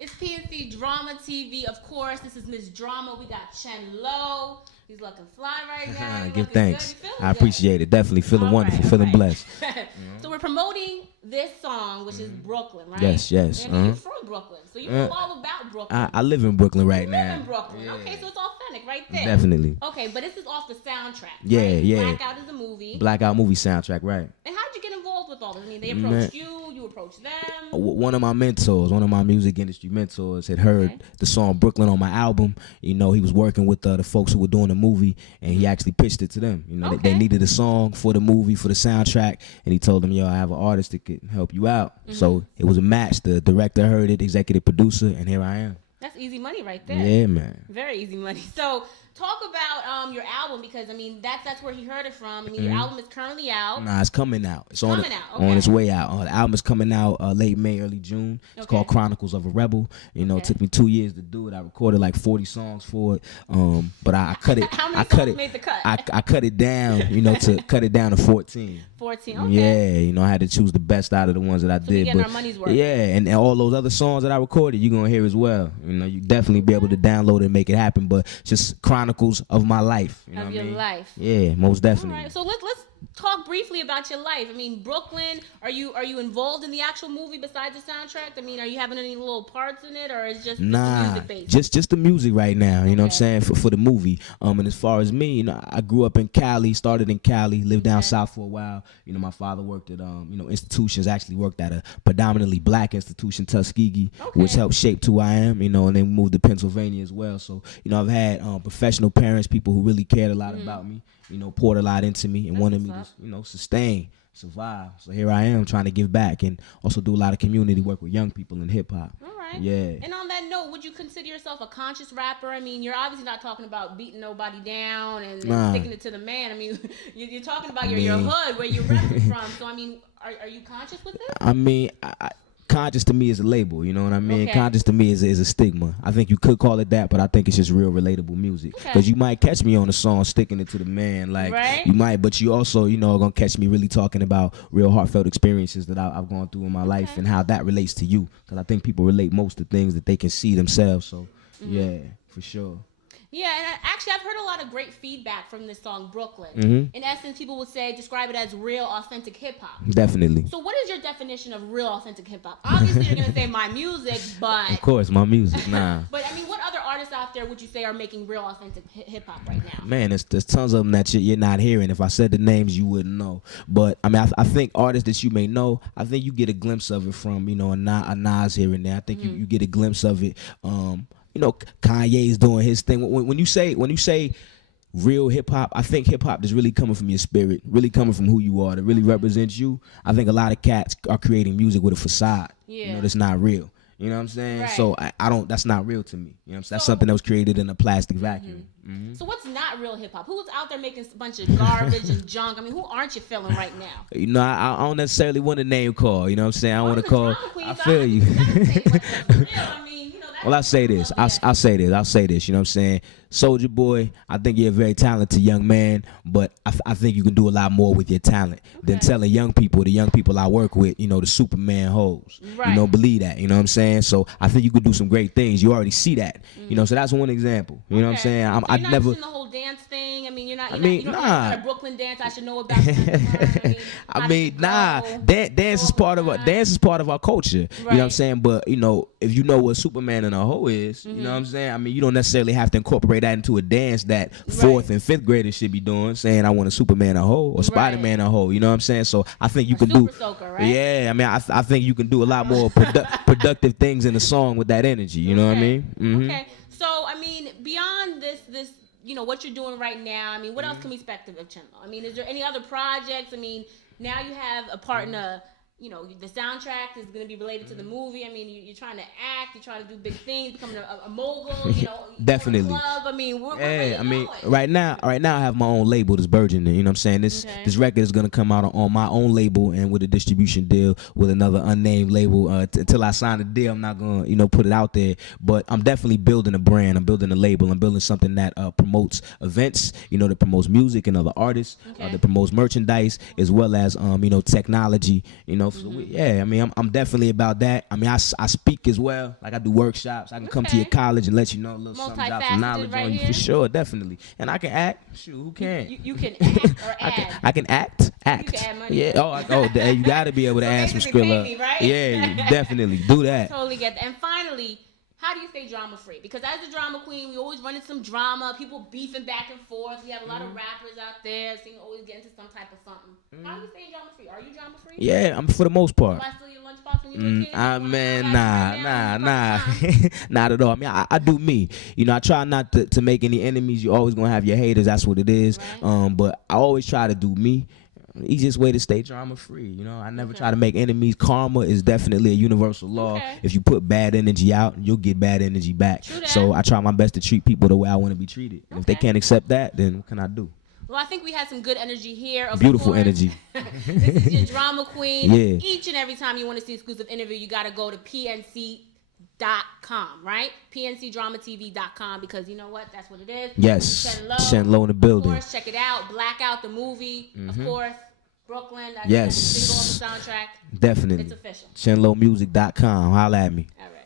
It's PNC Drama TV, of course. This is Miss Drama. We got Chen Lo. He's looking fly right now. He's Give looking thanks. good. You feeling I good? appreciate it. Definitely feeling wonderful, feeling blessed. So we're promoting this song, which is Brooklyn, right? Yes, yes. I mean, you're from Brooklyn, so you know all about Brooklyn. I live in Brooklyn right you now. live in Brooklyn. Yeah. Okay, so it's authentic right there. Definitely. Okay, but this is off the soundtrack. Yeah, right? yeah. Blackout is a movie. Blackout movie soundtrack, right? And how'd you get involved with all this? I mean, they approached you approached them. One of my mentors, one of my music industry mentors, had heard the song Brooklyn on my album. You know, he was working with the folks who were doing the movie, and he actually pitched it to them. You know, they needed a song for the movie, for the soundtrack, and he told them, yo, I have an artist that could help you out. So it was a match. The director heard it, executive producer, and here I am. That's easy money right there. Yeah, man. Very easy money. So talk about your album, because I mean that's where he heard it from. I mean your album is currently out. Nah, it's coming out. It's on Okay. its way out. The album is coming out late May, early June. It's called Chronicles of a Rebel. You know, it took me 2 years to do it. I recorded like 40 songs for it. But I cut it. How many songs made the cut? I cut it down. You know, to cut it down to 14. 14. Okay. Yeah, you know, I had to choose the best out of the ones that I did. Getting our money's worth. Yeah, and all those other songs that I recorded, you're gonna hear as well. You know, you definitely be able to download it and make it happen. But just chronicles of my life. You know of what your I mean? life. Yeah, most definitely. All right. So let's talk briefly about your life. I mean, Brooklyn. Are you involved in the actual movie besides the soundtrack? I mean, are you having any little parts in it, or is just music based? Just the music right now. You know what I'm saying, for the movie. And as far as me, you know, I grew up in Cali, started in Cali, lived down south for a while. You know, my father worked at institutions. Actually worked at a predominantly black institution, Tuskegee, which helped shape who I am. You know, and then moved to Pennsylvania as well. So you know, I've had professional parents, people who really cared a lot about me. You know, poured a lot into me and wanted me to, you know, survive. So here I am trying to give back and also do a lot of community work with young people in hip hop. All right. Yeah. And on that note, would you consider yourself a conscious rapper? I mean, you're obviously not talking about beating nobody down and sticking it to the man. I mean, you're talking about your hood, where you're repping from. So I mean, are you conscious with this? I mean, conscious to me is a label, you know what I mean? Conscious to me is a stigma. I think you could call it that, but I think it's just real relatable music. Because you might catch me on a song sticking it to the man, like you might, but you also, you know, are gonna catch me really talking about real heartfelt experiences that I've gone through in my life and how that relates to you. Because I think people relate most to things that they can see themselves. So yeah, for sure. Yeah, and actually, I've heard a lot of great feedback from this song, Brooklyn. In essence, people would describe it as real, authentic hip-hop. Definitely. So what is your definition of real, authentic hip-hop? Obviously, you're going to say my music, but... Of course, my music, nah. But, I mean, what other artists out there would you say are making real, authentic hip-hop right now? Man, there's tons of them that you're not hearing. If I said the names, you wouldn't know. But, I mean, I think artists that you may know, I think you get a glimpse of it from, you know, a Nas here and there. I think you get a glimpse of it. You know, Kanye's doing his thing. When you say real hip hop, I think hip hop is really coming from your spirit, really coming from who you are, that really represents you. I think a lot of cats are creating music with a facade. You know, that's not real. You know what I'm saying? Right. So I don't. That's not real to me. You know what I'm saying? That's something that was created in a plastic vacuum. So what's not real hip hop? Who's out there making a bunch of garbage and junk? I mean, who aren't you feeling right now? You know, I don't necessarily want to name call. You know what I'm saying? I want to call. I feel you. Well, I'll say this. I'll say this. You know what I'm saying? Soulja Boy, I think you're a very talented young man, but I think you can do a lot more with your talent than telling the young people I work with, you know, the Superman hoes. You know, believe that. You know what I'm saying? So I think you could do some great things. You already see that. You know, so that's one example. You know what I'm saying? You're not just in the whole dance thing. I mean, you don't have a Brooklyn dance I should know about. Dance is part of our culture. You know what I'm saying? But you know, if you know what Superman and a hoe is, you know what I'm saying? I mean, you don't necessarily have to incorporate that into a dance that 4th and 5th graders should be doing, saying I want a Superman a hoe or Spider-Man a hoe. You know what I'm saying? So I think you can do. Soaker, right? Yeah, I mean, I think you can do a lot more productive things in the song with that energy. You know what I mean? Okay. So I mean, beyond this, you know, what you're doing right now. I mean, what else can we expect of Chen Lo? I mean, is there any other projects? I mean, now you have a part in a. You know, the soundtrack is going to be related to the movie. I mean, you're trying to act, you're trying to do big things, becoming a mogul, you know. Definitely. Club. I mean, where I mean, right now I have my own label that's burgeoning. You know what I'm saying? This record is going to come out on my own label and with a distribution deal with another unnamed label. Until I sign a deal, I'm not going to, you know, put it out there. But I'm definitely building a brand. I'm building a label. I'm building something that promotes events, you know, that promotes music and other artists, that promotes merchandise, as well as, you know, technology, you know. know, so I mean, I'm definitely about that. I mean, I speak as well. Like I do workshops. I can come to your college and let you know a little something, drop some knowledge on you for sure, definitely. And I can act. Shoot, who can't? You can act or add. I can act. You can add money. Yeah. You got to be able to add some Skrilla. Right? Yeah, definitely do that. Totally get that. And finally, how do you stay drama free? Because as a drama queen, we always run into some drama, people beefing back and forth. We have a lot of rappers out there, so you always get into some type of something. How do you stay drama free? Are you drama free? Yeah, I'm for the most part. Am I still your lunchbox when you were a kid? Man, nah. Not at all. I mean, I do me. You know, I try not to make any enemies. You're always gonna have your haters. That's what it is. Right. But I always try to do me. Easiest way to stay drama free, you know. I never try to make enemies. Karma is definitely a universal law. If you put bad energy out, you'll get bad energy back. So I try my best to treat people the way I want to be treated. And if they can't accept that, then what can I do? Well, I think we had some good energy here. Beautiful energy. This is your drama queen. Yeah. Each and every time you want to see exclusive interview, you got to go to PNC.com, right? PNCDramaTV.com, because you know what? That's what it is. Yes. Chen Lo in the building. Of course, check it out. Blackout, the movie, of course. Brooklyn. That's yes. single on the soundtrack. Definitely. It's official. ChenLoMusic.com. Holla at me. All right.